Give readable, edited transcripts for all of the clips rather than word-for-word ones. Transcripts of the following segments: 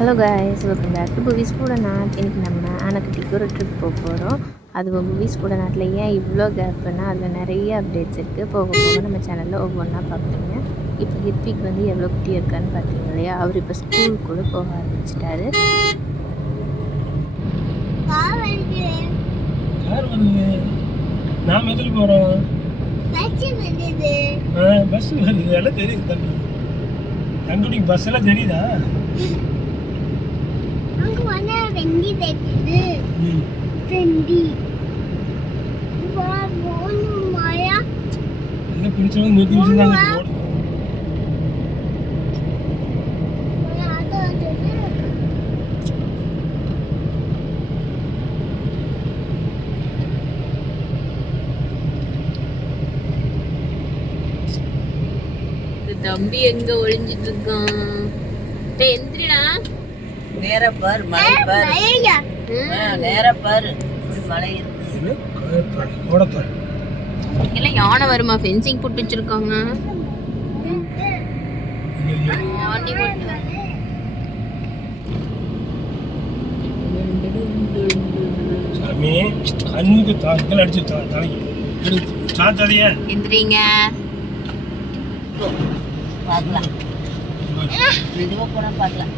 Hello guys, welcome back to புவிஸ் கூட நாட். இன்றைக்கி நம்ம ஆனைக்கட்டிக்கு ஒரு ட்ரிப் போக போகிறோம். அது புவிஸ் கூட நாட்டில் ஏன் இவ்வளோ கேப்னா அதில் நிறைய அப்டேட்ஸ் இருக்குது. போக போக நம்ம சேனலில் ஒவ்வொன்றா பார்க்குறீங்க. இப்போ ஹித்விக் வந்து எவ்வளோ குட்டியாக இருக்கான்னு பார்த்தீங்க இல்லையா? அவர் இப்போ ஸ்கூல் கூட போக ஆரம்பிச்சிட்டாரு. நாம் எதில் போகிறோம்? பஸ் வருது, எல்லாம் தெரியுது தம்பி. தங்குடி பஸ் எல்லாம் தெரியுதா? வெண்டி தெரியுது. வெண்டி மாயா எல்லாம் பிடிச்சவங்க நிறுத்தி வச்சுருந்தாங்க. தம்பி எங்க ஒளிஞ்சிட்டு இருக்கான்? எந்திரிடா. நேர பாரு, மலை பாரு, நேர பாரு, மலை இருக்கு. எல்லாம் யானை வருமா? ஃபென்சிங் போட்டு வச்சிருக்காங்க. சாமி கண்ணுக்கு தாக்கல் அடிச்சு தலைக்கு சாத்தாதிய எந்திரிங்க. பார்க்கலாம், மெதுவா போனா பார்க்கலாம்.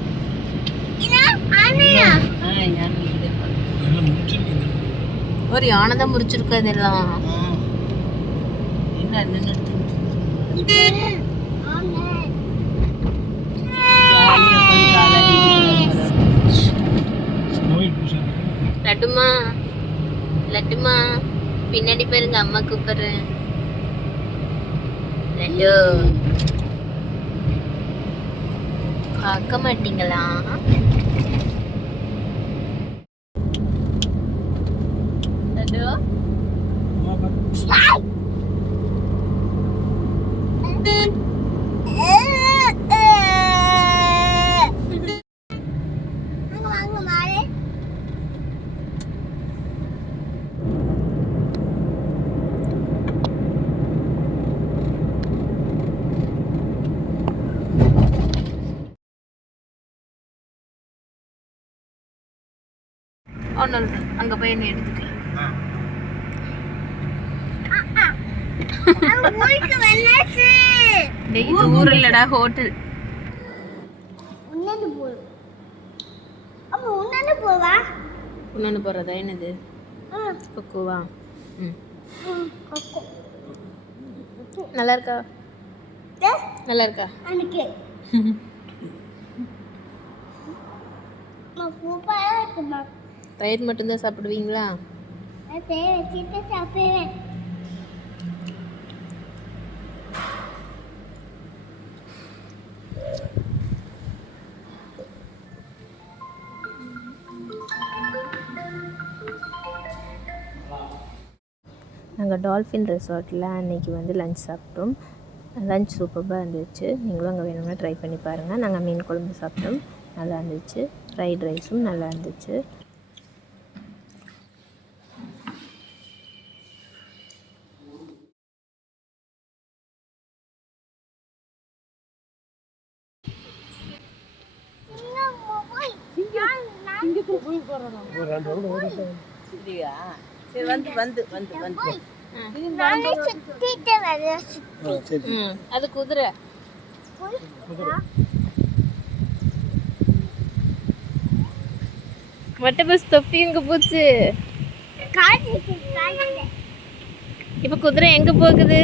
ஒரு யானை தான் முறிச்சிருக்கு. அதெல்லாம் என்ன லட்டுமா லட்டுமா பின்னாடி பாருங்க, அம்மா கூப்பிடுறேன். லட்டு பார்க்க மாட்டீங்களா? லட்டு ஒன்று அங்கே போய் என்ன எடுத்துக்கலாம். இது ஊர் இல்லடா, ஹோட்டல். உன்னு போறதா? என்னது? கொக்குவா? நல்லா இருக்கா? நல்லா இருக்கா? தயிர் மட்டும்தான் சாப்பிடுவீங்களா? சாப்பிடுவேன். நாங்கள் டால்ஃபின் ரெசார்ட்டில் அன்றைக்கி வந்து லஞ்ச் சாப்பிட்டோம். லஞ்ச் சூப்பராக இருந்துச்சு. நீங்களும் அங்கே வேணும்னா ட்ரை பண்ணி பாருங்கள். நாங்கள் மீன் குழம்பு சாப்பிட்டோம், நல்லா இருந்துச்சு. ஃப்ரைட் ரைஸும் நல்லா இருந்துச்சு. அது குதிரை. வட்ட பஸ் தொப்பி எங்க போச்சு? இப்ப குதிரை எங்க போகுது?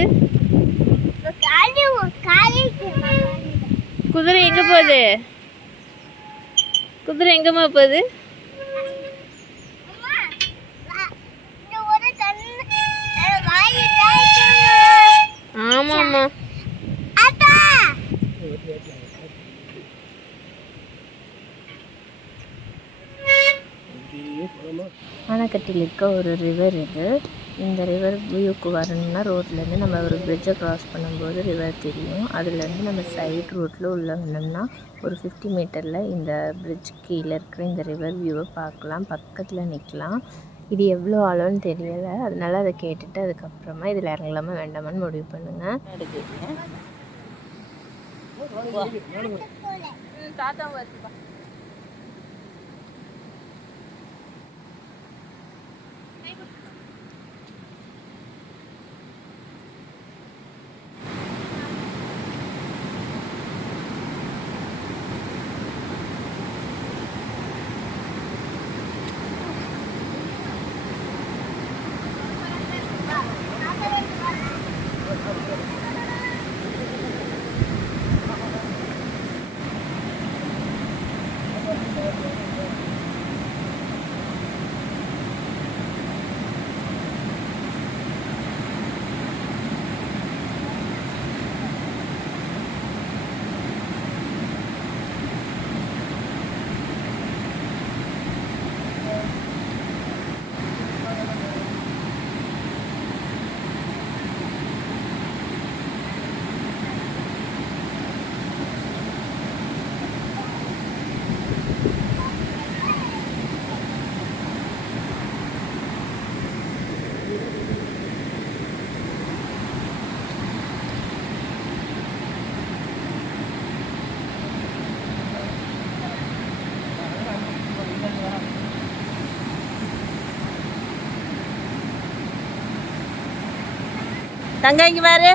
குதிரை எங்க போகுது? குதிரை எங்கம்மா போகுது? ஆமாம்மா. ஆனைக்கட்டியில் இருக்க ஒரு ரிவர் இது. இந்த ரிவர் வியூக்கு வரணும்னா ரோட்லேருந்து நம்ம ஒரு பிரிட்ஜை க்ராஸ் பண்ணும்போது ரிவர் தெரியும். அதுலேருந்து நம்ம சைட் ரோட்டில் உள்ள வந்தோம்னா ஒரு 50 மீட்டரில் இந்த பிரிட்ஜ் கீழே இருக்கிற இந்த ரிவர் வியூவை பார்க்கலாம். பக்கத்தில் நிற்கலாம். இது எவ்வளோ ஆழம்னு தெரியலை, அதனால அதை கேட்டுட்டு அதுக்கப்புறமா இதில் இறங்கலாமா வேண்டாமான்னு முடிவு பண்ணுங்கள். தாத்தா வருதுப்பா. தங்க இங்க பாரு.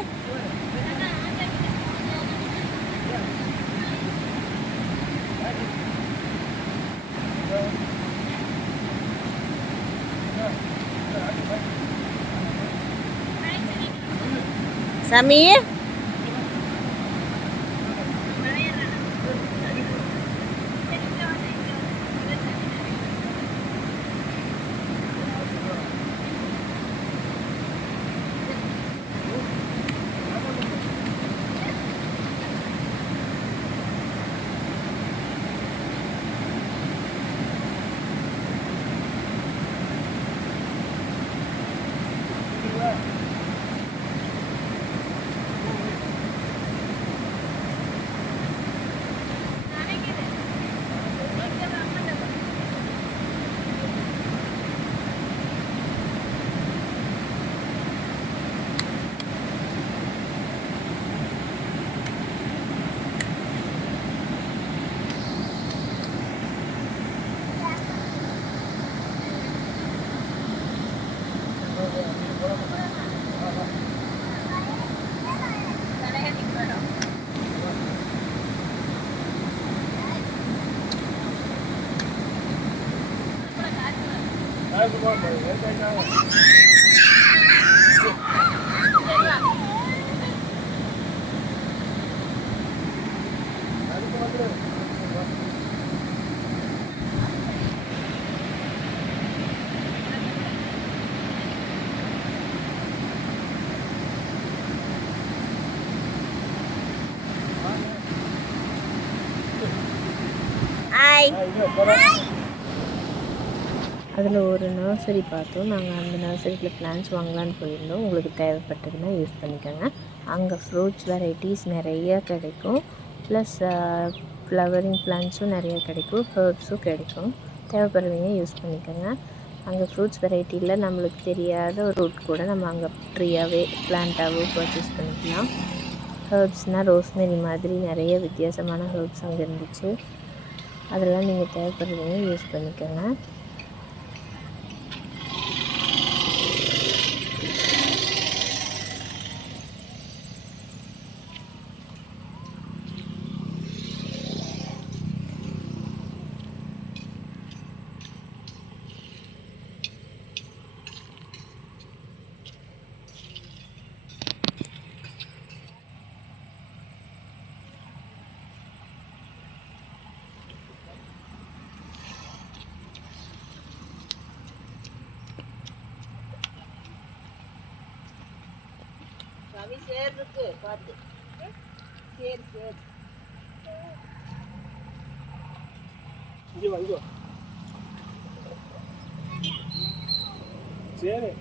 சாமி அதில் ஒரு நர்சரி பார்த்தோம். நாங்கள் அந்த நர்சரியில் பிளான்ஸ் வாங்கலான்னு போயிருந்தோம். உங்களுக்கு தேவைப்பட்டதுன்னா யூஸ் பண்ணிக்கோங்க. அங்கே ஃப்ரூட்ஸ் வெரைட்டிஸ் நிறையா கிடைக்கும். ப்ளஸ் ஃப்ளவரிங் பிளான்ட்ஸும் நிறையா கிடைக்கும், ஹர்ப்ஸும் கிடைக்கும். தேவைப்படுறவங்க யூஸ் பண்ணிக்கோங்க. அங்கே ஃப்ரூட்ஸ் வெரைட்டியில் நம்மளுக்கு தெரியாத ஒரு ஃப்ரூட் கூட நம்ம அங்கே ட்ரீயாகவே பிளான்ட்டாகவோ பர்ச்சேஸ் பண்ணிக்கலாம். ஹர்ப்ஸ்னால் ரோஸ்மெரி மாதிரி நிறைய வித்தியாசமான ஹர்ப்ஸ் அங்கே இருந்துச்சு. அதெல்லாம் நீங்கள் தேவைப்படுறவங்க யூஸ் பண்ணிக்கோங்க. சாமி சேர் இருக்கு பார்த்து. சேர் சேர் இங்கே வா, இங்கே வா. சரி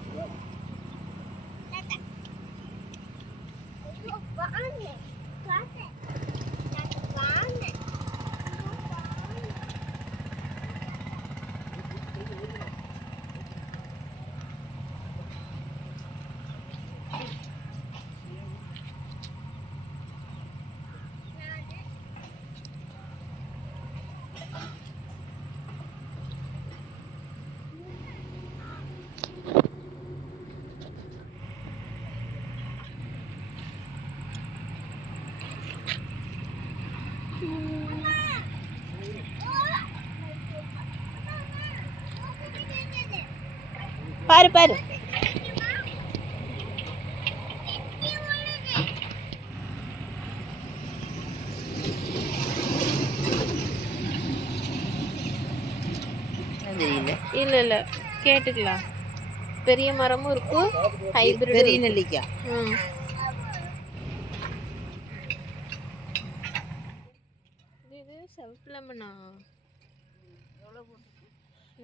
பாரு பாரு. இல்லை இல்லை கேட்டுக்கலாம். பெரிய மரமும் இருக்கும், ஹைபிரிட் பெரிய நெல்லிக்காய். இது செவப்பு லெமனா?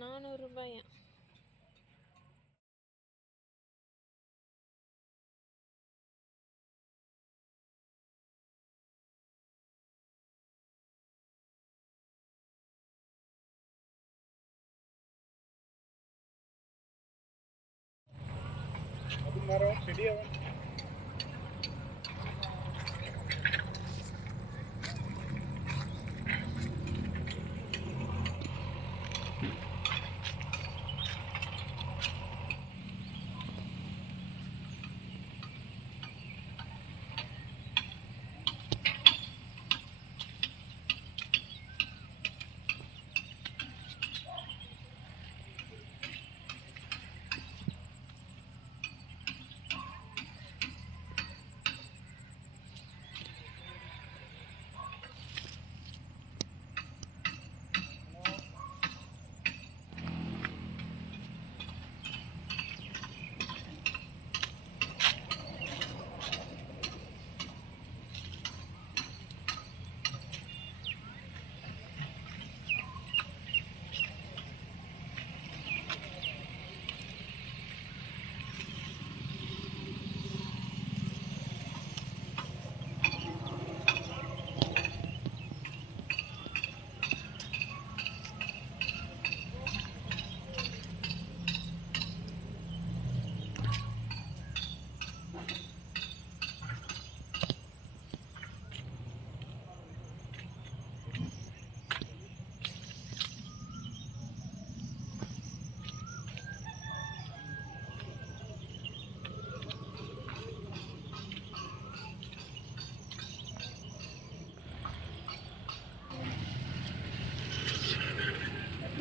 400 ரூபாயா? மரம் செடியாக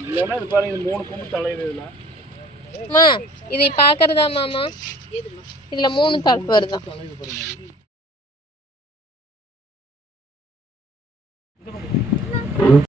இல்லைன்னா இது பாருங்க, இது 3 கொம்பு தலையுது இதில். அம்மா இதை பார்க்கறதா மாமா? இதுல 3 தலை வருதா? தலையுது பாருங்க.